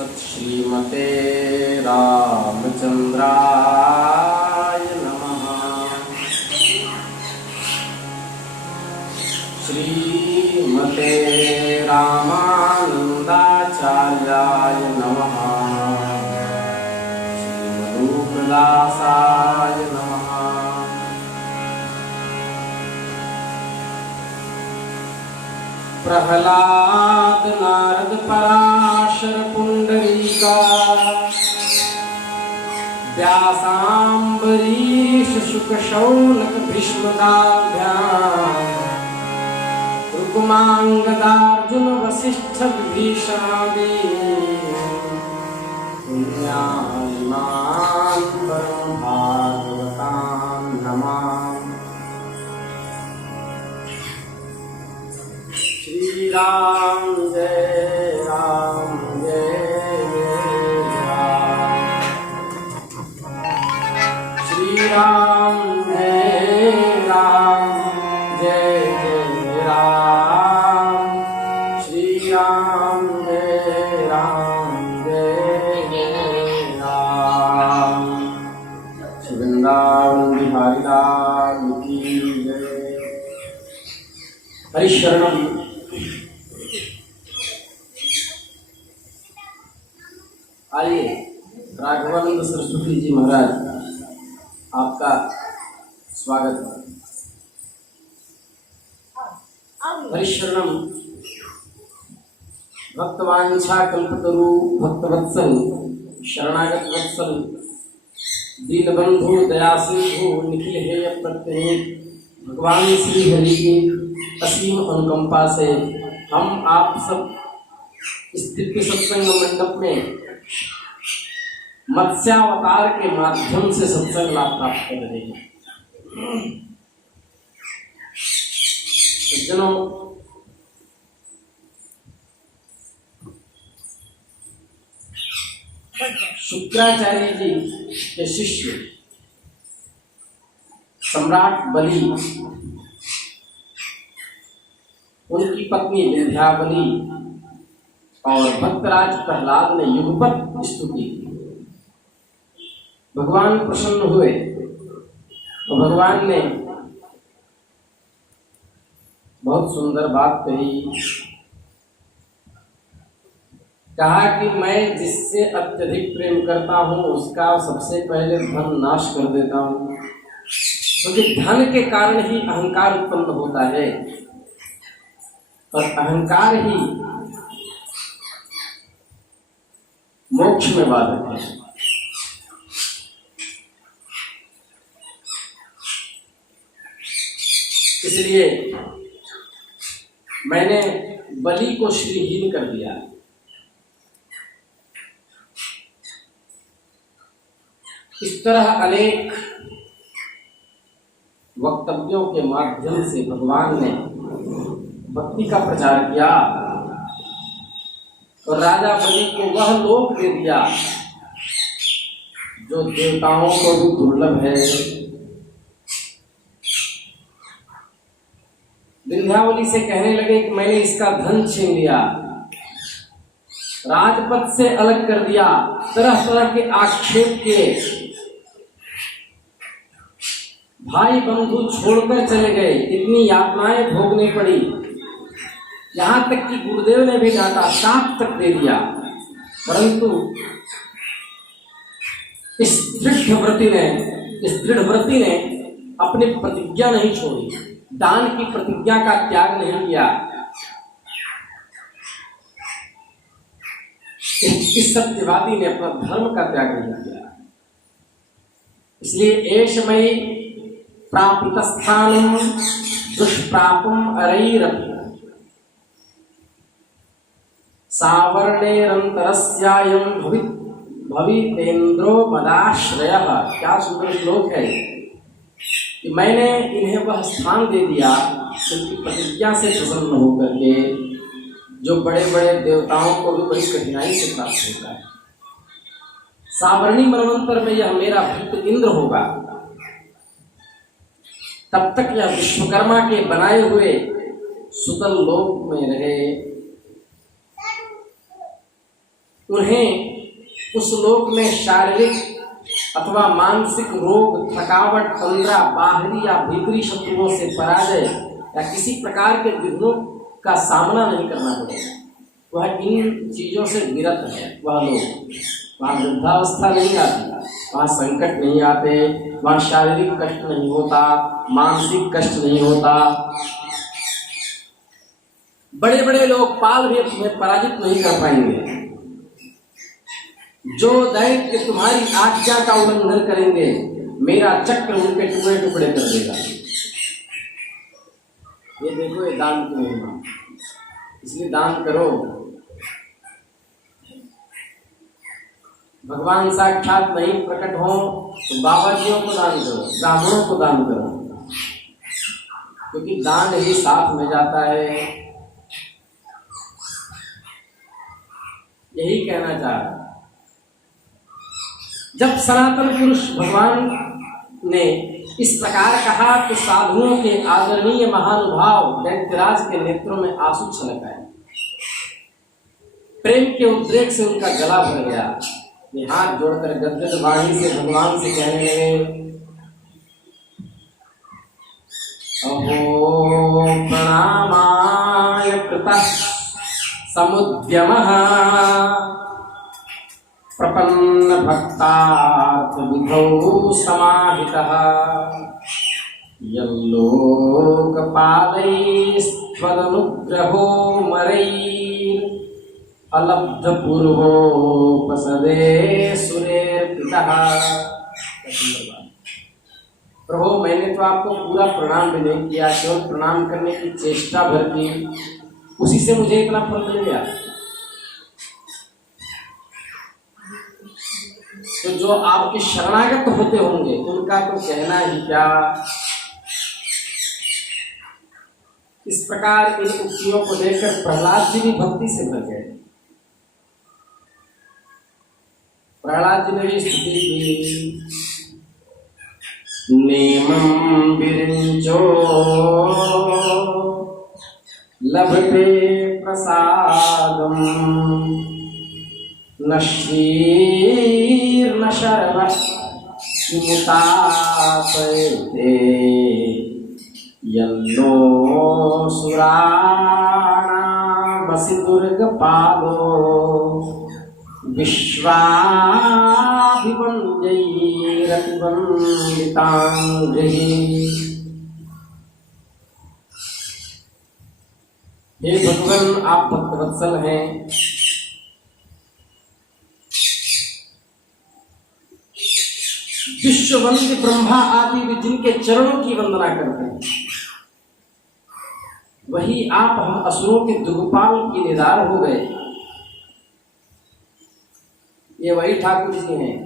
तत्सत् श्रीमते रामचंद्राय नमः। श्रीमते रामानंदाचार्याय नमः। श्रीमद्रूपदासाय नमः। प्रहलाद नारद पराशर पुंडरीका व्यासाम्बरीश शुक शौनक भीष्मदाभ्याम् रुक्मांगदार्जुन वसिष्ठ विभीषणादि पुण्यात्मान् परम भागवतान् नमामि। श्री राम जय राम जय राम। श्री राम जय राम जय राम। श्री राम जय राम जय राम। श्री वृंदावन बिहारी लाल की जय। हरिशरणम। आइए, राघवानंद सरस्वती जी महाराज आपका स्वागत है। हरिशरणम भक्तवांछा कल्पतरु भक्तवत्सल शरणागत वत्सल दीनबंधु दया सिंधु निखिल हेय प्रत्यय भगवान श्री हरि की असीम अनुकंपा से हम आप सब इस दिव्य सत्संग मंडप में मत्स्यावतार के माध्यम से सत्संग लाभ प्राप्त कर रहे हैं। सज्जनों, शुक्राचार्य जी के शिष्य सम्राट बलि, उनकी पत्नी विंध्यावली और भक्तराज प्रहलाद ने युगपत स्तुति की। भगवान प्रसन्न हुए तो भगवान ने बहुत सुंदर बात कही। कहा कि मैं जिससे अत्यधिक प्रेम करता हूं उसका सबसे पहले धन नाश कर देता हूं, क्योंकि धन के कारण ही अहंकार उत्पन्न होता है और अहंकार ही मोक्ष में बाधक है। इसलिए मैंने बलि को श्रीहीन कर दिया। इस तरह अनेक वक्तव्यों के माध्यम से भगवान ने भक्ति का प्रचार किया और राजा बलि को वह लोक दे दिया जो देवताओं को भी दुर्लभ है। विंध्यावली से कहने लगे कि मैंने इसका धन छीन लिया, राजपद से अलग कर दिया, तरह तरह के आक्षेप किए, भाई बंधु छोड़कर चले गए, इतनी यातनाएं भोगनी पड़ी, यहां तक कि गुरुदेव ने भी डांटा, शाप तक दे दिया। परंतु इस दृढ़ व्रती ने अपनी प्रतिज्ञा नहीं छोड़ी, दान की प्रतिज्ञा का त्याग नहीं किया। इस सत्यवादी ने अपना धर्म का त्याग नहीं किया। इसलिए एष मयि प्रापितस्थानं दुष्प्रापम् अरैरपि सावर्णेरन्तरस्यायं भवितेन्द्रो मदाश्रयः। क्या सुंदर श्लोक है कि मैंने इन्हें वह स्थान दे दिया उनकी प्रतिज्ञा से प्रसन्न होकर के जो बड़े बड़े देवताओं को भी बड़ी कठिनाई से प्राप्त होता है। सावर्णी मनवंतर में यह मेरा भक्त इंद्र होगा, तब तक यह विश्वकर्मा के बनाए हुए सुतल लोक में रहे। उन्हें उस लोक में शारीरिक अथवा मानसिक रोग, थकावट, तंद्रा, बाहरी या भीतरी शत्रुओं से पराजय या किसी प्रकार के विघ्नों का सामना नहीं करना पड़ेगा। वह इन चीजों से विरत है। वह लोग वहाँ वृद्धावस्था नहीं आती, वहाँ संकट नहीं आते, वहाँ शारीरिक कष्ट नहीं होता, मानसिक कष्ट नहीं होता। बड़े बड़े लोकपाल भी तुम्हें पराजित नहीं कर पाएंगे। जो दैत्य तुम्हारी आज्ञा का उल्लंघन करेंगे, मेरा चक्र उनके टुकड़े टुकड़े कर देगा। ये देखो, ये दान की महिमा। इसलिए दान करो। भगवान साक्षात नहीं प्रकट हो तो बाबा जियों को दान करो, ब्राह्मणों को दान करो, क्योंकि दान ही साथ में जाता है। यही कहना चाह रहा। जब सनातन पुरुष भगवान ने इस प्रकार कहा तो साधुओं के आदरणीय महानुभाव दैत्यराज के नेत्रों में आंसू छलक आए। प्रेम के उद्रेक से उनका गला भर गया। वे हाथ जोड़कर गदगद वाणी से भगवान से कहने लगे, अहो प्रणामाय कृतः समुद्यमः प्रपन्न भक्तार्थ विधौ समाहितः यल्लोकपालैस्त्वदनुग्रहो मरैर् अलब्ध पूर्वोपसदे सुरेर्पितः। प्रभु, मैंने तो आपको पूरा प्रणाम भी नहीं किया, केवल प्रणाम करने की चेष्टा भर की, उसी से मुझे इतना फल मिल गया। तो जो आपके शरणागत होते होंगे उनका तो कहना ही क्या। इस प्रकार इन उक्तियों को देखकर प्रहलाद जी भी भक्ति से भर गए। प्रहलाद जी ने भी स्तुति की, नेमं विरिंचो लभते प्रसादम न श्रीर्न शर्वः मुतापयते यन्नो सुराणामसि दुर्गपालो विश्वाभिवन्द्यैरतिवन्दिताङ्घ्रिः। हे भगवान, आप भक्तवत्सल हैं। विश्ववंद्य ब्रह्मा आदि भी जिनके चरणों की वंदना करते हैं, वही आप हम असुरों के दुर्गोपाल की निदार हो गए। ये वही ठाकुर जी हैं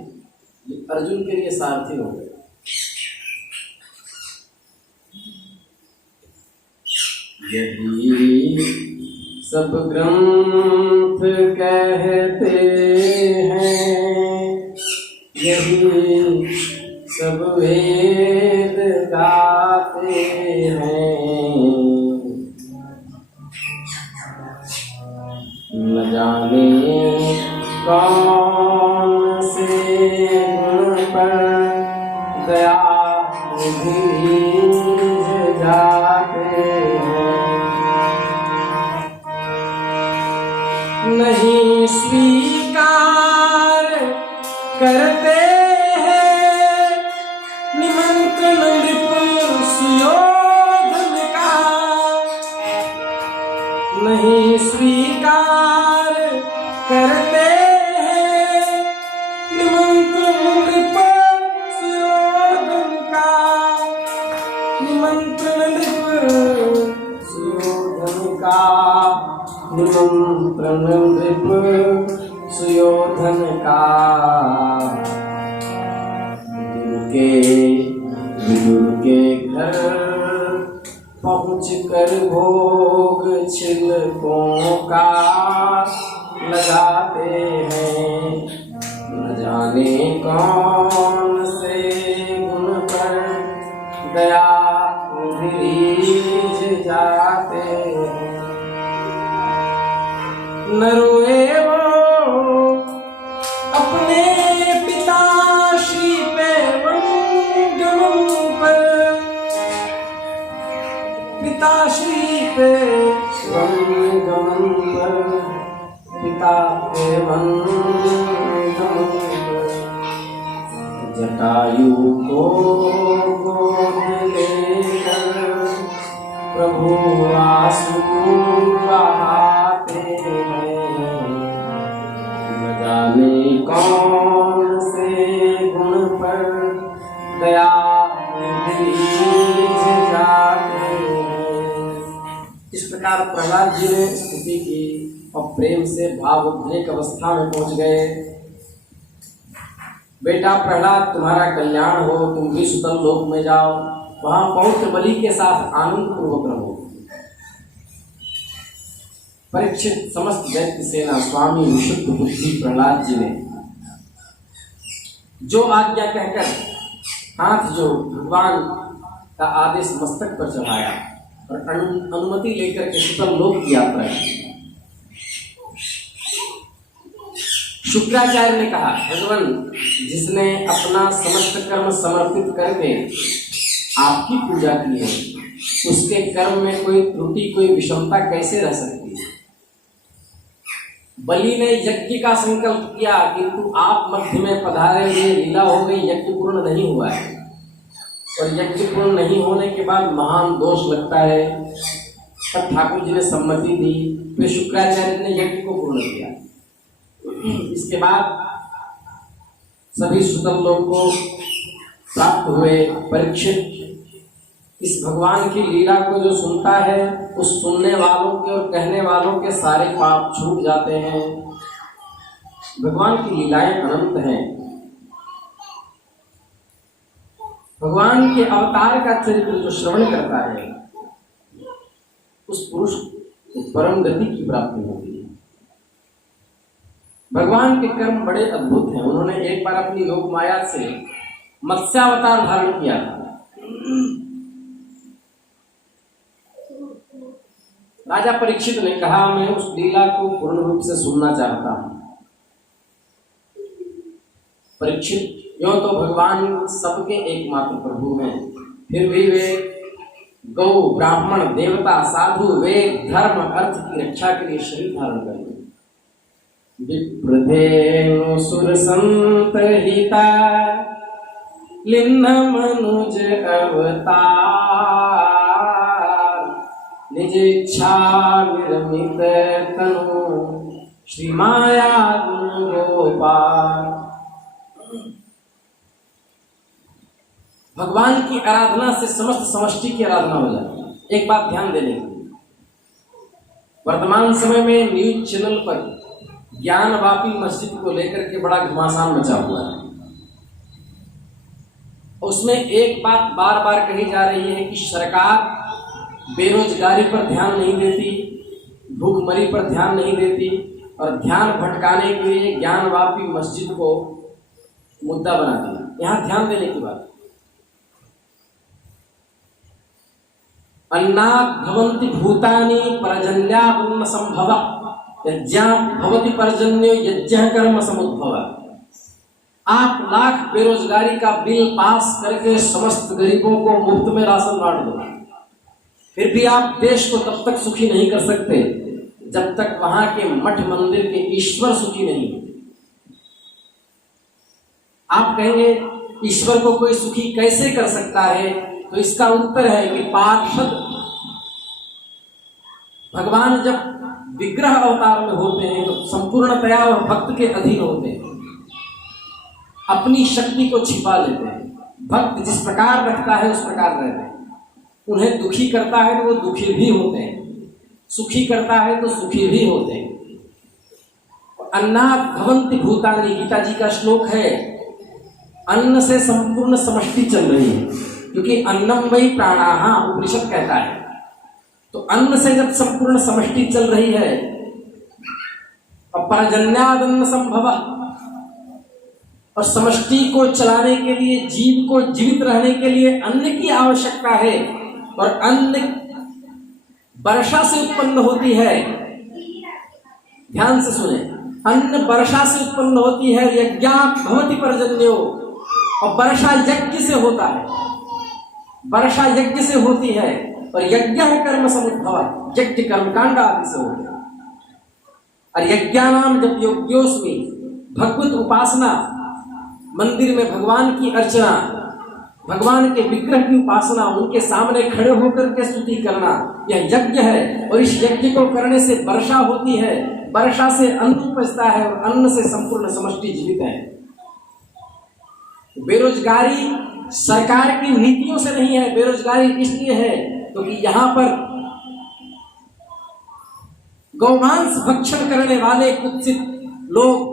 जो अर्जुन के लिए सारथी हो गए। यही सब ग्रंथ कहते हैं, यही सब वेद गाते हैं, न जाने कौन से गुण पर दया भीज जाते हैं। नहीं स्वीकार करते हैं निमंत्रण नृप सुयोधन का, नहीं स्वीकार करते हैं निमंत्रण नृप सुयोधन का, निमंत्रण नृप सुयोधन का, निमंत्रण नृप सुयोधन का। विदुर के घर पहुँच कर भोग छिलकों का लगाते हैं, न जाने कौन से गुण पर दया भीज जाते हैं। न रोए वो शीत गमन पर पिता के जटायु को गोद लेकर प्रभु आंसू बहाते हैं। न जाने कौन से गुण पर दया बीज जाते हैं। इस प्रकार प्रहलाद जी ने स्तुति की और प्रेम से भावोद्वेग अवस्था में पहुंच गए। बेटा प्रहलाद, तुम्हारा कल्याण हो, तुम भी सुतल लोक में जाओ, वहां पौत्र बलि के साथ आनंद पूर्वक रहो। परीक्षित समस्त दैत्य सेना स्वामी विशुद्ध बुद्धि प्रहलाद जी ने जो आज्ञा कहकर हाथ जो भगवान का आदेश मस्तक पर चढ़ाया और अनुमति लेकर के सुतल लोक की यात्रा की। शुक्राचार्य ने कहा, भगवान जिसने अपना समस्त कर्म समर्पित करके आपकी पूजा की है, उसके कर्म में कोई त्रुटि कोई विषमता कैसे रह सकती है। बलि ने यज्ञ का संकल्प किया, किंतु आप मध्य में पधारे, ये लीला हो गई, यज्ञ पूर्ण नहीं हुआ है। और यज्ञ पूर्ण नहीं होने के बाद महान दोष लगता है। तब ठाकुर जी ने सम्मति दी, फिर शुक्राचार्य ने यज्ञ को पूर्ण किया। इसके बाद सभी सुतल लोग को प्राप्त हुए। परीक्षित, इस भगवान की लीला को जो सुनता है, उस सुनने वालों के और कहने वालों के सारे पाप छूट जाते हैं। भगवान की लीलाएं अनंत हैं। भगवान के अवतार का चरित्र जो श्रवण करता है, उस पुरुष को परम गति की प्राप्ति होती है। भगवान के कर्म बड़े अद्भुत हैं। उन्होंने एक बार अपनी योग माया से मत्स्यावतार धारण किया था। राजा परीक्षित ने कहा, मैं उस लीला को पूर्ण रूप से सुनना चाहता हूं। परीक्षित, यूं तो भगवान सबके एकमात्र प्रभु हैं, फिर भी वे गौ, ब्राह्मण, देवता, साधु, वेद, धर्म, अर्थ की रक्षा के लिए शरीर धारण करें। विप्रधेनु सुर संत हिता लिन्न मनुज अवतार, निज इच्छा निर्मित तनु श्री माया गोपाल। भगवान की आराधना से समस्त समष्टि की आराधना हो जाती है। एक बात ध्यान देने की, वर्तमान समय में न्यूज चैनल पर ज्ञानवापी मस्जिद को लेकर के बड़ा घमासान मचा हुआ है। उसमें एक बात बार बार कही जा रही है कि सरकार बेरोजगारी पर ध्यान नहीं देती, भूखमरी पर ध्यान नहीं देती, और ध्यान भटकाने के लिए ज्ञानवापी मस्जिद को मुद्दा बना दिया। यहाँ ध्यान देने की बात, अन्नात् भवन्ति भूतानि पर्जन्यान्न संभव, यज्ञात् भवति पर्जन्यो यज्ञ कर्म समुद्भव। आप लाख बेरोजगारी का बिल पास करके समस्त गरीबों को मुफ्त में राशन बांट दो, फिर भी आप देश को तब तक सुखी नहीं कर सकते जब तक वहां के मठ मंदिर के ईश्वर सुखी नहीं। आप कहेंगे ईश्वर को कोई सुखी कैसे कर सकता है, तो इसका उत्तर है कि पार्षद भगवान जब विग्रह अवतार में होते हैं तो संपूर्णतया और भक्त के अधीन होते हैं, अपनी शक्ति को छिपा लेते हैं। भक्त जिस प्रकार रखता है उस प्रकार रहते हैं। उन्हें दुखी करता है तो वो दुखी भी होते हैं, सुखी करता है तो सुखी भी होते हैं। अन्नात् भवन्ति भूतानि, गीता जी का श्लोक है। अन्न से संपूर्ण समष्टि चल रही है, क्योंकि अन्नम वही प्राणाः उपनिषद कहता है। तो अन्न से जब संपूर्ण समष्टि चल रही है, और पर्जन्यादन्न संभव, और समष्टि को चलाने के लिए, जीव को जीवित रहने के लिए अन्न की आवश्यकता है, और अन्न वर्षा से उत्पन्न होती है। ध्यान से सुने, अन्न वर्षा से उत्पन्न होती है। यज्ञात् भवति पर्जन्यो, और वर्षा यज्ञ से होता है। वर्षा यज्ञ से होती है और यज्ञ कर्म समुद्भव, यज्ञ कर्मकांड आदि से होते हैं। और यज्ञानाम जब योग्योस्मि, भगवत उपासना, मंदिर में भगवान की अर्चना, भगवान के विग्रह की उपासना, उनके सामने खड़े होकर के स्तुति करना, यह यज्ञ है। और इस यज्ञ को करने से वर्षा होती है, वर्षा से अन्न उपजता है और अन्न से संपूर्ण समष्टि जीवित है। बेरोजगारी सरकार की नीतियों से नहीं है, बेरोजगारी इसलिए है क्योंकि यहाँ पर गौमांस भक्षण करने वाले कुत्सित लोग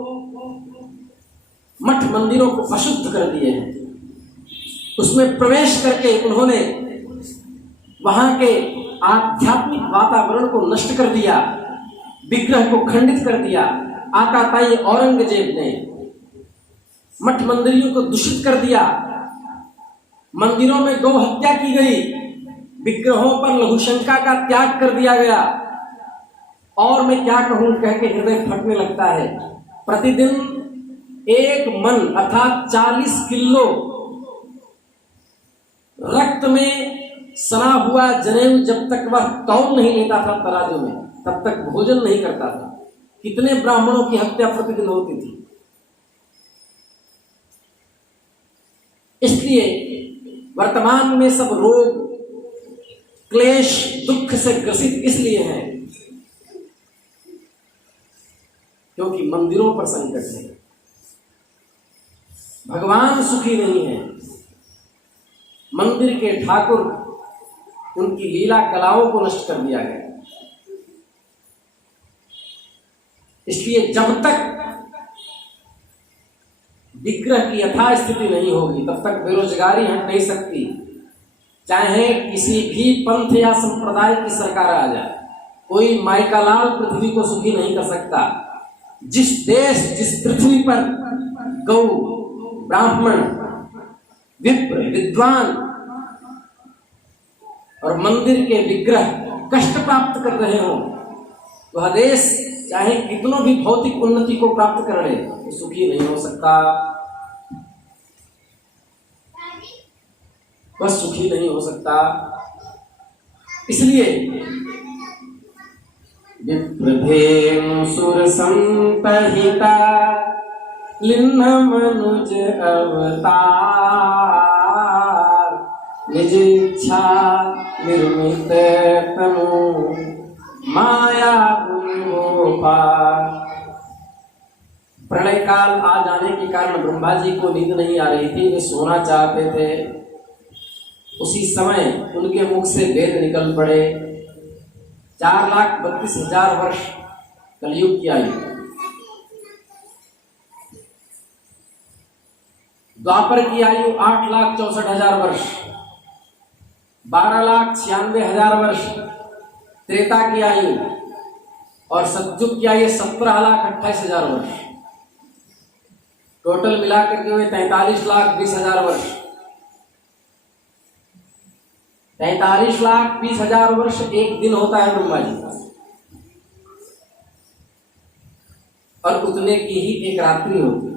मठ मंदिरों को अशुद्ध कर दिए हैं। उसमें प्रवेश करके उन्होंने वहां के आध्यात्मिक वातावरण को नष्ट कर दिया, विग्रह को खंडित कर दिया। आताताई औरंगजेब ने मठ मंदिरों को दूषित कर दिया, मंदिरों में गौ हत्या की गई, विग्रहों पर लघुशंका का त्याग कर दिया गया। और मैं क्या कहूं, कह के हृदय फटने लगता है। प्रतिदिन एक मन अर्थात 40 किलो रक्त में सना हुआ जनेऊ जब तक वह तौल नहीं लेता था तराजू में, तब तक भोजन नहीं करता था। कितने ब्राह्मणों की हत्या प्रतिदिन होती थी। इसलिए वर्तमान में सब रोग, क्लेश, दुख से ग्रसित इसलिए हैं क्योंकि मंदिरों पर संकट है, भगवान सुखी नहीं है। मंदिर के ठाकुर, उनकी लीला कलाओं को नष्ट कर दिया गया। इसलिए जब तक विग्रह की यथास्थिति नहीं होगी तब तक बेरोजगारी हट नहीं सकती। चाहे किसी भी पंथ या संप्रदाय की सरकार आ जाए, कोई माइकालाल पृथ्वी को सुखी नहीं कर सकता। जिस देश, जिस पृथ्वी पर गौ, ब्राह्मण, विप्र, विद्वान और मंदिर के विग्रह कष्ट प्राप्त कर रहे हो, वह देश चाहे कितनों भी भौतिक उन्नति को प्राप्त कर ले, तो सुखी नहीं हो सकता। वह सुखी नहीं हो सकता। इसलिए विप्रभेम सुर संपहिता लिन्न मनुज अवतार, निज इच्छा निर्मित तनु माया गोपाल। प्रलय काल आ जाने के कारण ब्रह्मा जी को नींद नहीं आ रही थी, वे सोना चाहते थे। उसी समय उनके मुख से वेद निकल पड़े। 4,32,000 वर्ष कलयुग की आयु, द्वापर की आयु 8,64,000 वर्ष, 12,96,000 वर्ष त्रेता की आयु, और सतयुग की आयु 17,28,000 वर्ष। टोटल मिलाकर के हुए 43,20,000 वर्ष। 43,20,000 वर्ष एक दिन होता है ब्रह्मा जी का, और उतने की ही एक रात्रि होती है।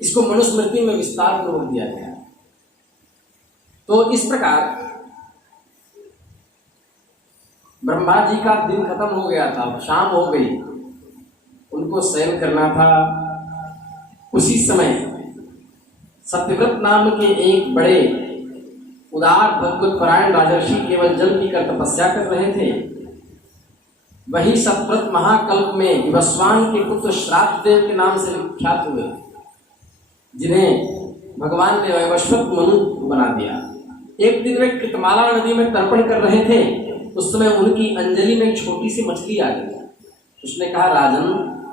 इसको मनुस्मृति में विस्तार पूर्वक दिया गया है। तो इस प्रकार ब्रह्मा जी का दिन खत्म हो गया था, शाम हो गई, उनको शयन करना था। उसी समय सत्यव्रत नाम के एक बड़े उदार भगवत परायण राजर्षि केवल जल पीकर तपस्या कर रहे थे। वही सत्यव्रत महाकल्प में विवस्वान के पुत्र श्राद्ध देव के नाम से विख्यात हुए, जिन्हें भगवान ने वैवस्वत मनु बना दिया। एक दिन वे कृतमाला नदी में तर्पण कर रहे थे, उस समय उनकी अंजलि में एक छोटी सी मछली आ गई। उसने कहा, राजन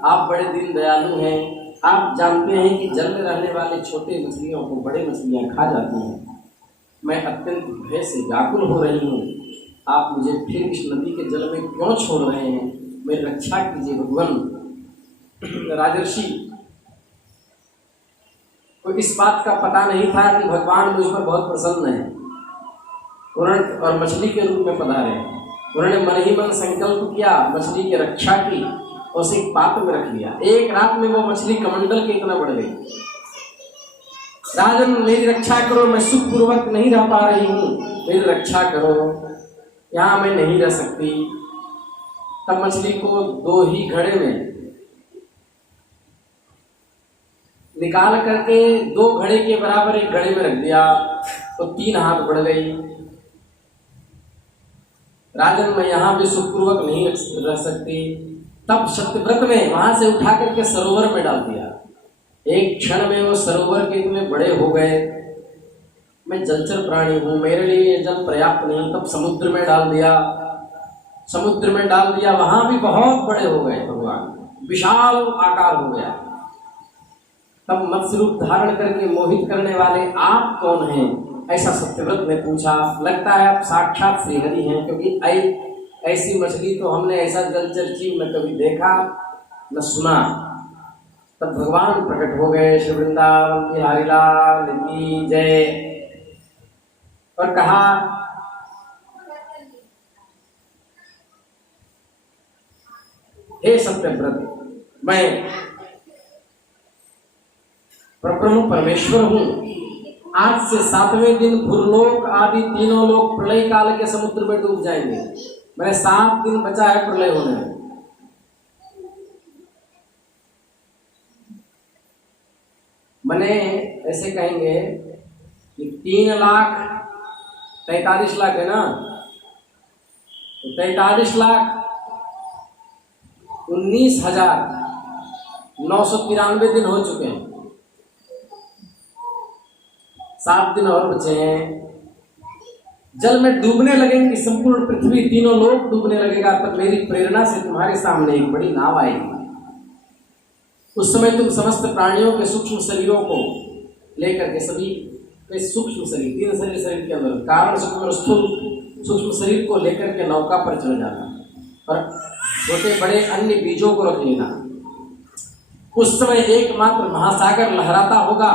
आप बड़े दीन दयालु हैं, आप जानते हैं कि जल में रहने वाले छोटे मछलियों को बड़े मछलियां खा जाती हैं। मैं अत्यंत भय से व्याकुल हो रही हूँ, आप मुझे फिर इस नदी के जल में क्यों छोड़ रहे हैं? मेरी रक्षा कीजिए भगवान। राजर्षि को इस बात का पता नहीं था कि भगवान मुझ पर बहुत प्रसन्न है। उन्होंने और मछली के रूप में पधारे। उन्होंने मन ही मन संकल्प किया मछली की रक्षा की और उसे एक पात्र में रख लिया। एक रात में वो मछली कमंडल के इतना बढ़ गई। राजन मेरी रक्षा करो, मैं सुखपूर्वक नहीं रह पा रही हूँ, मेरी रक्षा करो, यहाँ मैं नहीं रह सकती। तब मछली को 2 ही घड़े में निकाल करके 2 घड़े के बराबर एक घड़े में रख दिया तो 3 हाथ बढ़ गई। राजन मैं यहाँ भी सुखपूर्वक नहीं रह सकती। तब सत्यव्रत ने वहां से उठा करके सरोवर में डाल दिया। एक क्षण में वो सरोवर के इतने बड़े हो गए। मैं जलचर प्राणी हूँ, मेरे लिए जल पर्याप्त नहीं। तब समुद्र में डाल दिया। समुद्र में डाल दिया, वहां भी बहुत बड़े हो गए भगवान, विशाल आकार हो गया। तब मत्स्य रूप धारण करके मोहित करने वाले आप कौन हैं, ऐसा सत्यव्रत ने पूछा। लगता है आप साक्षात श्रीहरि हैं, क्योंकि ऐसी मछली तो हमने, ऐसा जलचर जीव न कभी देखा न सुना। तब भगवान प्रकट हो गए। श्री वृंदावन बिहारी लाल की जय। और कहा हे सत्यव्रत, मैं परब्रह्म परमेश्वर हूँ। आज से 7वें दिन भूलोक आदि तीनों लोग प्रलय काल के समुद्र में डूब जाएंगे। मैंने 7 दिन बचा है प्रलय होने में। मैंने ऐसे कहेंगे कि 3,43,00,000 है ना, तो 43,19,993 दिन हो चुके हैं। 7 दिन और बचे हैं। जल में डूबने लगेंगे, संपूर्ण पृथ्वी, तीनों लोग डूबने लगेगा। तब मेरी प्रेरणा से तुम्हारे सामने एक बड़ी नाव आएगी। उस समय तुम समस्त प्राणियों के सूक्ष्म शरीरों को लेकर के, सभी के सूक्ष्म शरीर, 3 शरीर के अंदर कारण सूक्ष्म स्थूल सूक्ष्म शरीर को लेकर के नौका पर चढ़ जाना और छोटे बड़े अन्य बीजों को रख लेना। उस समय एकमात्र महासागर लहराता होगा,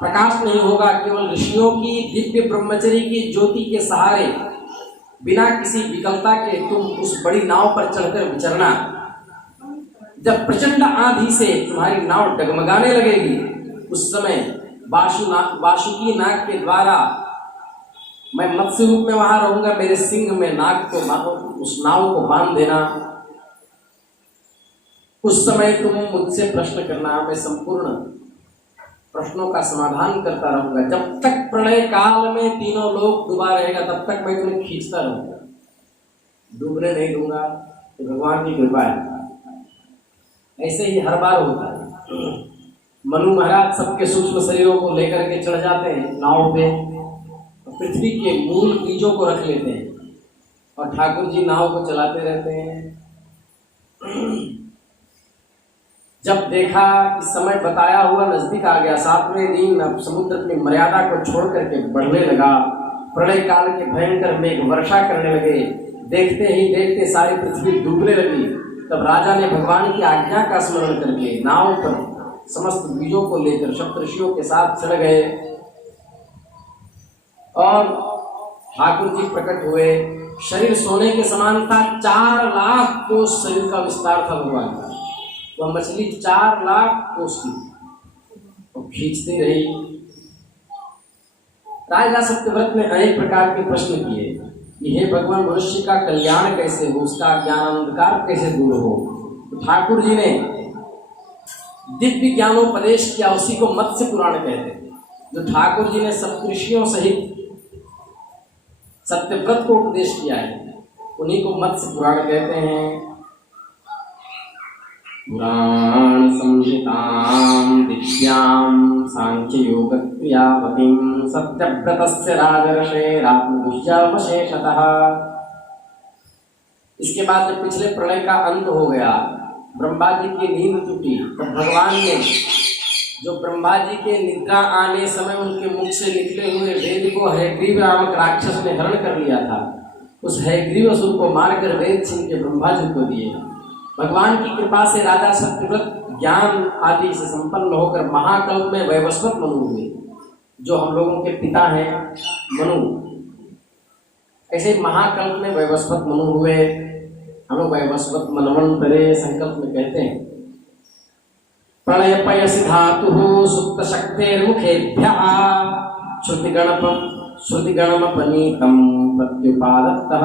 प्रकाश नहीं होगा। केवल ऋषियों की दिव्य ब्रह्मचर्य की ज्योति के सहारे, बिना किसी विकलता के तुम उस बड़ी नाव पर चढ़कर विचरना। जब प्रचंड आंधी से तुम्हारी नाव डगमगाने लगेगी, उस समय वासुकी नाग के द्वारा मैं मत्स्य रूप में वहां रहूंगा। मेरे सिंह में नाग को, उस नाव को बांध देना। उस समय तुम मुझसे प्रश्न करना, मैं संपूर्ण प्रश्नों का समाधान करता रहूंगा। जब तक प्रलय काल में तीनों लोग डूबा रहेगा, तब तक मैं तुम्हें खींचता रहूंगा, डूबने नहीं दूंगा। तो भगवान की कृपा है। ऐसे ही हर बार होता है। मनु महाराज सबके सूक्ष्म शरीरों को लेकर के चढ़ जाते हैं नाव पे, पृथ्वी के मूल बीजों को रख लेते हैं और ठाकुर जी नाव को चलाते रहते हैं। जब देखा कि समय बताया हुआ नजदीक आ गया, 7वें दिन अब समुद्र की मर्यादा को छोड़ करके बढ़ने लगा। प्रलय काल के भयंकर मेघ वर्षा करने लगे। देखते ही देखते सारी पृथ्वी डूबने लगी। तब राजा ने भगवान की आज्ञा का स्मरण करके नाव पर समस्त बीजों को लेकर सप्तऋषियों के साथ चढ़ गए और ठाकुर जी प्रकट हुए। शरीर सोने के समान था। 4 लाख कोस शरीर का विस्तार था भगवान का। वह मछली 4 लाख कोस की और खींचती रही। राजा सत्यव्रत ने अनेक प्रकार के प्रश्न किए कि हे भगवान, मनुष्य का कल्याण कैसे हो, उसका ज्ञान अंधकार कैसे दूर हो। तो ठाकुर जी ने दिव्य ज्ञानोपदेश किया, उसी को मत्स्य पुराण कहते हैं। जो ठाकुर जी ने सप्तऋषियों सहित सत्यव्रत को उपदेश किया है, उन्हीं को मत्स्य पुराण कहते हैं। पुराण संहितां दिव्यां सांख्य योग क्रियावतीं सत्यव्रतस्य राजर्षेरात्मदुष्यावशेषतः। इसके बाद जब पिछले प्रलय का अंत हो गया, ब्रह्मा जी की नींद टूटी, तो भगवान ने जो ब्रह्मा जी के निद्रा आने समय उनके मुख से निकले हुए वेद को हयग्रीव नामक राक्षस ने हरण कर लिया था, उस हयग्रीव असुर को मारकर वेद छीन के ब्रह्मा जी को दिए। भगवान की कृपा से राजा सत्यव्रत ज्ञान आदि से संपन्न होकर महाकल्प में वैवस्वत मनु हुए, जो हम लोगों के पिता हैं मनु। ऐसे महाकल्प में वैवस्वत मनु हुए। हम लोग वैवस्वत मनवंतरे संकल्प में कहते हैं प्रलय पयसि धातु सुप्त शक्तेर्मुखेभ्यः श्रुतिगणमपनीतं प्रत्युपादत्तः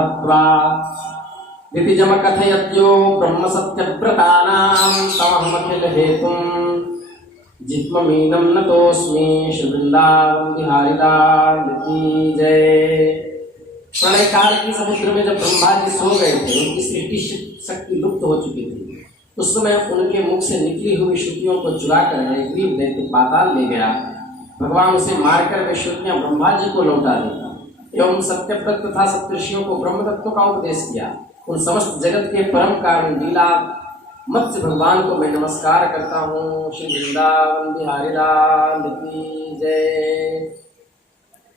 दितिजम कथयत्यो ब्रह्म सत्यव्रतानां तमहमखिल हेतुं जित्ममीनं नतोऽस्मि श्री वृंदावन बिहारी लाल की जय। प्रलय काल की समुद्र में जब ब्रह्मा जी सो गए थे, उनकी सृष्टि शक्ति लुप्त हो चुकी थी। उस समय उनके मुख से निकली हुई श्रुतियों को चुरा कर हयग्रीव दैत्य पाताल ले गया। भगवान उसे मारकर वे श्रुतियां ब्रह्मा जी को लौटा दी एवं सत्यव्रत तथा सप्तर्षियों को ब्रह्म तत्व का उपदेश किया। उन समस्त जगत के परम कारण लीला मत्स्य भगवान को मैं नमस्कार करता हूँ। श्री वृंदावन बिहारी लाल की